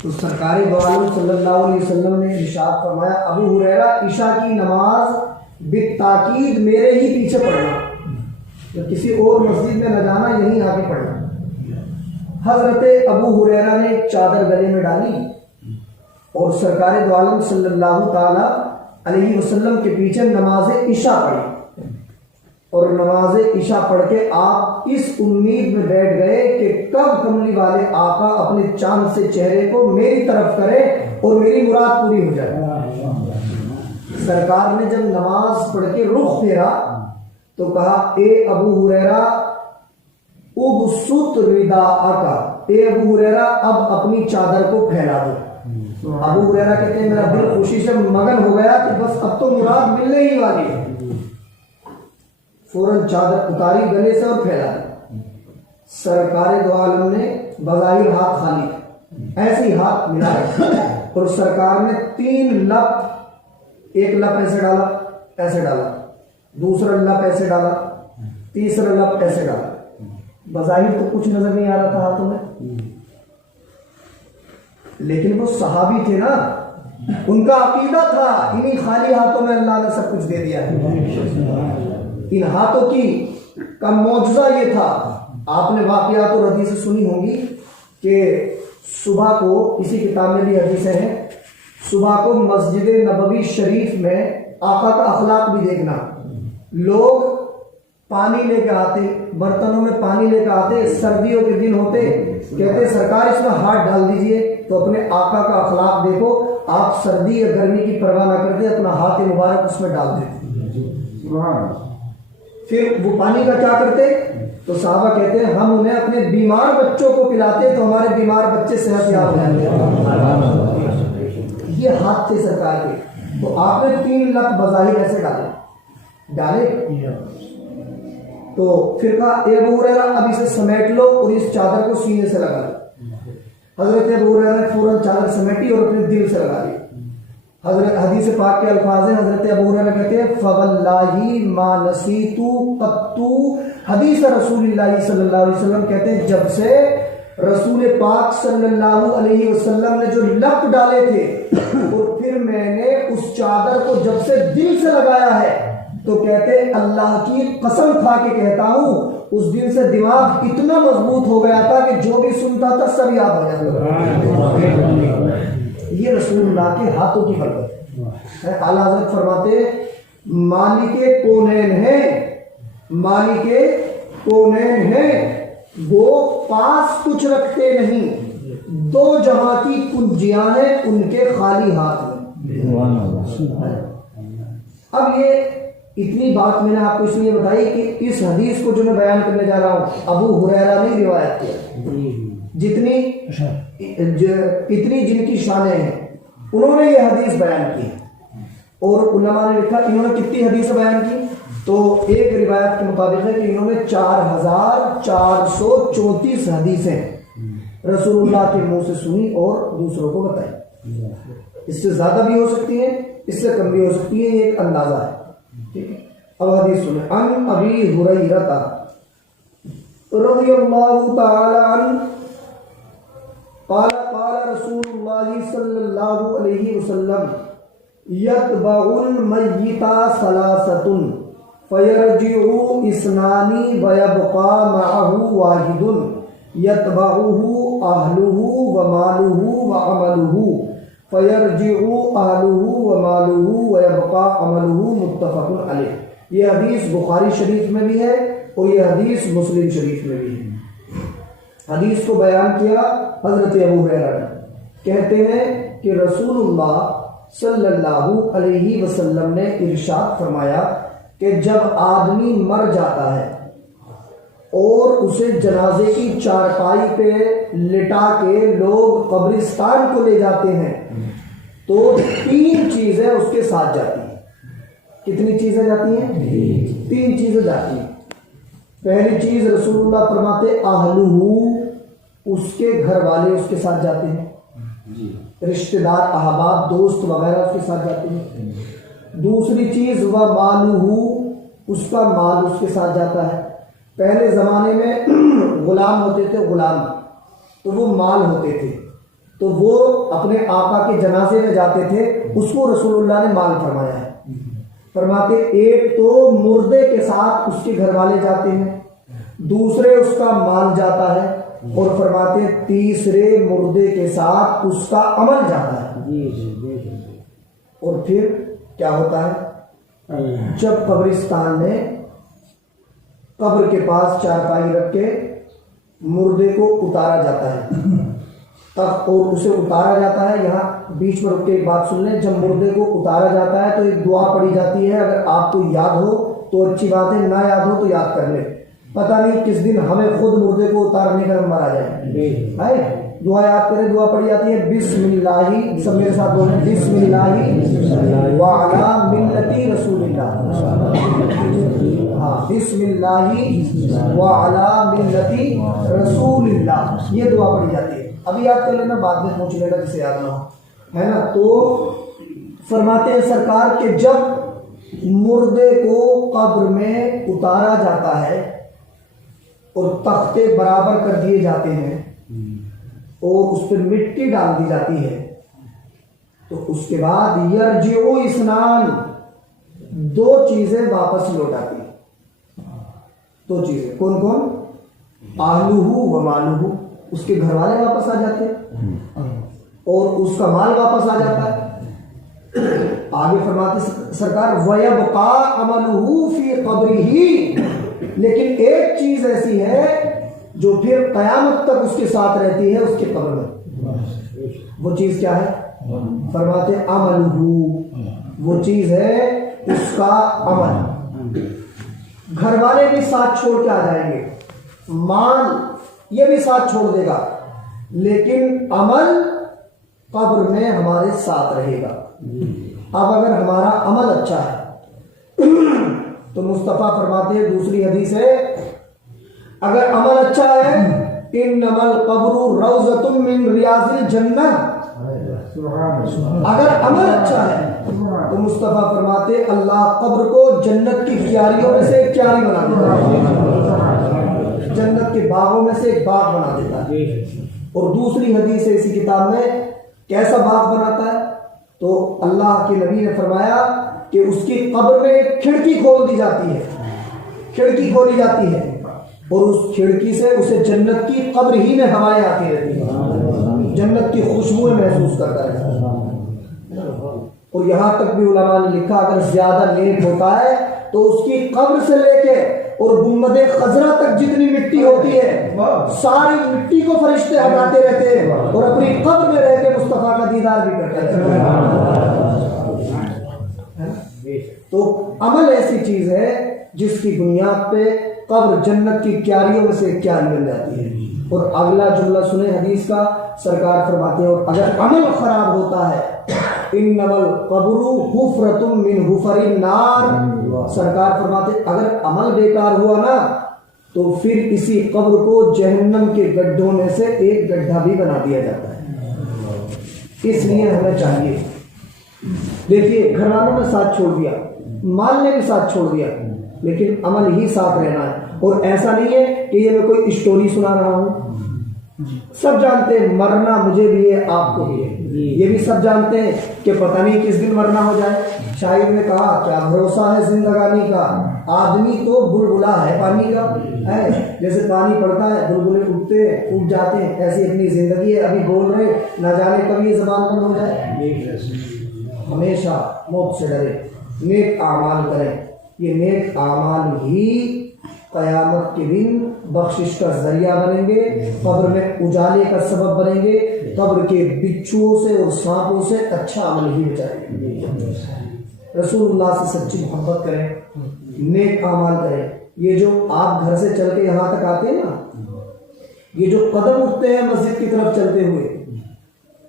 تو سرکار دو عالم صلی اللہ علیہ وسلم نے ارشاد فرمایا ابو ہریرہ عشاء کی نماز بالتاکید میرے ہی پیچھے پڑھنا، جب کسی اور مسجد میں نہ جانا، یہیں آ کے پڑھنا۔ حضرت ابو ہریرہ نے ایک چادر گلے میں ڈالی اور سرکار دو عالم صلی اللہ تعالی علیہ وسلم کے پیچھے نماز عشاء پڑھی، اور نماز عشاء پڑھ کے آپ اس امید میں بیٹھ گئے کہ کب کملی والے آقا اپنے چاند سے چہرے کو میری طرف کرے اور میری مراد پوری ہو جائے۔ سرکار نے جب نماز پڑھ کے رخ پھیرا تو کہا اے ابو ہریرہ ابسط رداءک، اے ابو ہریرہ اب اپنی چادر کو پھیلا دو۔ ابو ہریرہ کہتے ہیں میرا دل خوشی سے مگن ہو گیا کہ بس اب تو مراد ملنے ہی والی ہے۔ فوراً چادر اتاری گلے سے اور پھیلا دی۔ سرکار دو عالم نے بظاہر ہاتھ خالی ایسے ہی ہاتھ ملائے اور سرکار نے 3 لپ، ایک لپ ایسے ڈالا، ایسے ڈالا، دوسرا لپ ایسے ڈالا، تیسرا لپ ایسے ڈالا۔ بظاہر تو کچھ نظر نہیں آ رہا تھا ہاتھوں میں، لیکن وہ صحابی تھے نا، ان کا عقیدہ تھا انہی خالی ہاتھوں میں اللہ نے سب کچھ دے دیا ہے۔ ان ہاتھوں کی کا معجزہ یہ تھا، آپ نے واقعات اور حدیثیں سنی ہوں گی کہ صبح کو، اسی کتاب میں بھی حدیثیں ہیں، صبح کو مسجد نبوی شریف میں آقا کا اخلاق بھی دیکھنا، لوگ پانی لے کے آتے، برتنوں میں پانی لے کے آتے، سردیوں کے دن ہوتے، کہتے سرکار اس میں ہاتھ ڈال دیجئے، تو اپنے آقا کا اخلاق دیکھو، آپ سردی یا گرمی کی پرواہ نہ کرتے، اپنا ہاتھ مبارک اس میں ڈال دیتے۔ پھر وہ پانی کا کیا کرتے؟ تو صحابہ کہتے ہیں ہم انہیں اپنے بیمار بچوں کو پلاتے تو ہمارے بیمار بچے صحت یاب ہو جاتے۔ یہ ہاتھ تھے سرکار کے، تو آپ نے 3 لفظ بظاہر ایسے ڈالے تو پھر کہا اے ابو ہریرہ اب اسے سمیٹ لو اور اس چادر کو سینے سے لگا لو۔ حضرت ابو ہریرہ نے فوراً چادر سمیٹی اور اپنے دل سے لگا لی۔ حضرت حدیث پاک کے الفاظ ہیں، حضرت ابو ہریرہ کہتے ہیں فواللہ ما نسیت قط، حدیث رسول اللہ صلی اللہ علیہ وسلم کہتے ہیں جب سے رسول پاک صلی اللہ علیہ وسلم نے جو لپ ڈالے تھے اور پھر میں نے اس چادر کو جب سے دل سے لگایا ہے، تو کہتے ہیں اللہ کی قسم کھا کے کہتا ہوں اس دن سے دماغ اتنا مضبوط ہو گیا تھا کہ جو بھی سنتا تھا سب یاد ہو جاتا۔ یہ رسول اللہ کے ہاتھوں کی برکت ہے۔ اعلیٰ حضرت فرماتے مالک کونین ہیں، مالک کونین ہیں، وہ پاس کچھ رکھتے نہیں، 2 جہاں کی کنجیاں ہیں ان کے خالی ہاتھ میں۔ اب یہ اتنی بات میں نے آپ کو اس لیے بتائی کہ اس حدیث کو جو میں بیان کرنے جا رہا ہوں ابو ہریرہ نے روایت کیا، اتنی جن کی شانیں ہیں انہوں نے یہ حدیث بیان کی، اور علماء نے لکھا انہوں نے کتنی حدیث بیان کی، تو ایک روایت کے مطابق ہے کہ انہوں نے 4434 حدیثیں رسول اللہ کے منہ سے سنی اور دوسروں کو بتائی۔ اس سے زیادہ بھی ہو سکتی ہیں، اس سے کم بھی ہو سکتی ہے، یہ ایک اندازہ ہے۔ ٹھیک ہے، اب حدیث سنیں۔ عن ابی ہریرہ رضی اللہ تعالی عنہ قال قال رسول اللہ صلی اللہ علیہ وسلم یتبع المیت ثلاثۃ فیرجع اثنان ویبقى معه واحد یتبعه اہلہ ومالہ وعملہ فیرجع اہلہ ومالہ ویبقى عملہ، متفق علیہ۔ یہ حدیث بخاری شریف میں بھی ہے اور یہ حدیث مسلم شریف میں بھی ہے۔ حدیث کو بیان کیا حضرت ابو ہریرہ نے، کہتے ہیں کہ رسول اللہ صلی اللہ علیہ وسلم نے ارشاد فرمایا کہ جب آدمی مر جاتا ہے اور اسے جنازے کی چارپائی پہ لٹا کے لوگ قبرستان کو لے جاتے ہیں تو 3 چیزیں اس کے ساتھ جاتی ہیں۔ کتنی چیزیں جاتی ہیں؟ 3 چیزیں جاتی ہیں۔ پہلی چیز رسول اللہ فرماتے اہلہ، اس کے گھر والے اس کے ساتھ جاتے ہیں، رشتہ دار احباب دوست وغیرہ اس کے ساتھ جاتے ہیں۔ دوسری چیز ومالہ، اس کا مال اس کے ساتھ جاتا ہے۔ پہلے زمانے میں غلام ہوتے تھے، غلام تو وہ مال ہوتے تھے، تو وہ اپنے آقا کے جنازے میں جاتے تھے، اس کو رسول اللہ نے مال فرمایا ہے. فرماتے ایک تو مردے کے ساتھ اس کے گھر والے جاتے ہیں، دوسرے اس کا مال جاتا ہے، اور فرماتے تیسرے مردے کے ساتھ اس کا عمل جاتا ہے. اور پھر کیا ہوتا ہے؟ جب قبرستان میں قبر کے پاس چارپائی رکھ کے مردے کو اتارا جاتا ہے تب، اور اسے اتارا جاتا ہے، یہاں بیچ میں رک کے ایک بات سن لیں، جب مردے کو اتارا جاتا ہے تو ایک دعا پڑھی جاتی ہے، اگر آپ کو یاد ہو تو اچھی بات ہے، نہ یاد ہو تو یاد کر لیں، پتہ نہیں کس دن ہمیں خود مردے کو اتارنے کا نمبر آ جائے. دعا یاد کریں، دعا پڑھی جاتی ہے بسم اللہ، سب میرے ساتھ بولیں بسم اللہ وعلی ملتی رسول اللہ. ہاں، بسم اللہ وعلی ملتی رسول اللہ، یہ دعا پڑھی جاتی ہے. ابھی یاد کر لینا، بعد میں پوچھ لے گا جسے یاد نہ ہو، ہے نا. تو فرماتے ہیں سرکار کہ جب مردے کو قبر میں اتارا جاتا ہے اور تختے برابر کر دیے جاتے ہیں اور اس پہ مٹی ڈال دی جاتی ہے، تو اس کے بعد یرجعو اسنان، دو چیزیں واپس لوٹ آتی ہیں. دو چیزیں کون کون؟ اہلہ و مالہ، اس کے گھر والے واپس آ جاتے ہیں اور اس کا مال واپس آ جاتا ہے. آگے فرماتے سرکار وَيَبْقَى عَمَلُهُ فِي قَبْرِهِ، لیکن ایک چیز ایسی ہے جو پھر قیامت تک اس کے ساتھ رہتی ہے، اس کے قبر میں. وہ چیز کیا ہے؟ فرماتے عملہ، وہ چیز ہے اس کا عمل. گھر والے بھی ساتھ چھوڑ کے آ جائیں گے، مال یہ بھی ساتھ چھوڑ دے گا، لیکن عمل قبر میں ہمارے ساتھ رہے گا. اب اگر ہمارا عمل اچھا ہے تو مصطفیٰ فرماتے ہیں، دوسری حدیث ہے، اگر عمل اچھا ہے انما القبر روضۃ من ریاض الجنہ، اگر عمل اچھا ہے تو مصطفیٰ فرماتے اللہ قبر کو جنت کی کیاریوں میں سے ایک کیاری بنا دیتا ہے، جنت کے باغوں میں سے ایک باغ بنا دیتا ہے. اور دوسری حدیث ہے اسی کتاب میں، کیسا باغ بناتا ہے؟ تو اللہ کے نبی نے فرمایا کہ اس کی قبر میں ایک کھڑکی کھول دی جاتی ہے، کھڑکی کھولی جاتی ہے، اور اس کھڑکی سے اسے جنت کی قبر ہی میں ہوائیں آتی رہتی ہیں، جنت کی خوشبوئیں محسوس کرتا رہتا ہے. اور یہاں تک بھی علماء نے لکھا اگر زیادہ نیک ہوتا ہے تو اس کی قبر سے لے کے اور گنبد خضرا تک جتنی مٹی ہوتی ہے ساری مٹی کو فرشتے ہٹاتے رہتے ہیں اور اپنی قبر میں رہ کے مصطفیٰ کا دیدار بھی کرتے ہیں. تو عمل ایسی چیز ہے جس کی بنیاد پہ قبر جنت کی کیاریوں میں سے کیاری بن جاتی ہے. اور اگلا جملہ سنیں حدیث کا، سرکار فرماتے ہیں اور اگر عمل خراب ہوتا ہے انما القبر حفرۃ من حفر النار، سرکار فرماتے اگر عمل بیکار ہوا نا تو پھر اسی قبر کو جہنم کے گڈھوں میں سے ایک گڈھا بھی بنا دیا جاتا ہے. اس لیے ہمیں چاہیے، دیکھیے گھر والوں نے ساتھ چھوڑ دیا، مال نے بھی ساتھ چھوڑ دیا، لیکن عمل ہی ساتھ رہنا ہے. اور ایسا نہیں ہے کہ یہ میں کوئی اسٹوری سنا رہا ہوں، سب جانتے ہیں مرنا مجھے بھی ہے آپ کو بھی ہے، یہ بھی سب جانتے ہیں کہ پتہ نہیں کس دن مرنا ہو جائے. شاعر نے کہا کیا بھروسہ ہے زندگانی کا، آدمی تو بلبلا ہے پانی کا، ہے جیسے پانی پڑتا ہے بلبلے اٹھتے ہیں اٹھ جاتے ہیں، ایسی اپنی زندگی ہے، ابھی بول رہے نہ جانے کبھی یہ زبان بند ہو جائے. ہمیشہ موت سے ڈرے، نیک اعمال کریں، یہ نیک اعمال ہی قیامت کے دن بخشش کا ذریعہ بنیں گے، قبر میں اجالے کا سبب بنیں گے، قبر کے بچھوؤں سے اور سانپوں سے اچھا عمل ہی بچائیں گے. رسول اللہ سے سچی محبت کریں، نیک اعمال کریں. یہ جو آپ گھر سے چل کے یہاں تک آتے ہیں نا، یہ جو قدم اٹھتے ہیں مسجد کی طرف چلتے ہوئے،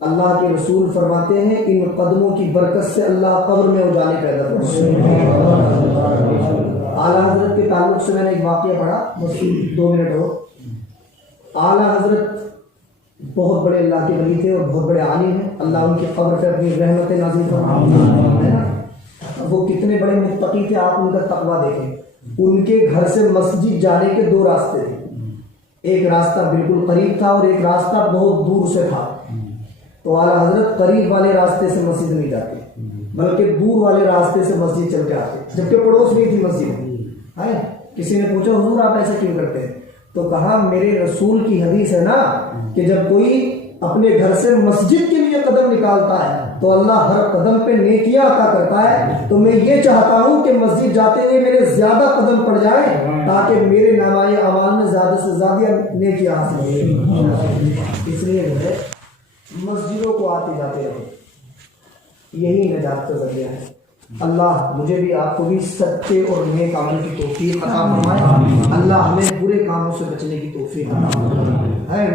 اللہ کے رسول فرماتے ہیں ان قدموں کی برکت سے اللہ قبر میں اجالے پیدا کرتے ہیں. اعلیٰ حضرت کے تعلق سے میں نے ایک واقعہ پڑھا، بس 2 منٹ ہو. اعلیٰ حضرت بہت بڑے اللہ کے ولی تھے اور بہت بڑے عالم ہیں، اللہ ان کی قبر پہ اپنی رحمت نازل فرمائے. وہ کتنے بڑے متقی تھے، آپ ان کا تقویٰ دیکھیں. ان کے گھر سے مسجد جانے کے 2 راستے تھے، ایک راستہ بالکل قریب تھا اور ایک راستہ بہت دور سے تھا. تو اعلیٰ حضرت قریب والے راستے سے مسجد نہیں جاتے بلکہ دور والے راستے سے مسجد چل کے آتے, جبکہ پڑوس میں تھی مسجد ہے. کسی نے پوچھا حضور آپ ایسا کیوں کرتے ہیں؟ تو کہا میرے رسول کی حدیث ہے نا کہ جب کوئی اپنے گھر سے مسجد کے لیے قدم نکالتا ہے تو اللہ ہر قدم پہ نیکیاں عطا کرتا ہے. تو میں یہ چاہتا ہوں کہ مسجد جاتے ہوئے میرے زیادہ قدم پڑ جائیں تاکہ میرے نامۂ اعمال میں زیادہ سے زیادہ نیکیاں حاصل ہوں. اس لیے جو ہے مسجدوں کو آتے جاتے رہو, یہی نجات کا ذریعہ ہے. اللہ مجھے بھی آپ کو بھی سچے اور نیک عمل کی توفیق عطا فرمائے. اللہ ہمیں برے کاموں سے بچنے کی توفیق عطا فرمائے.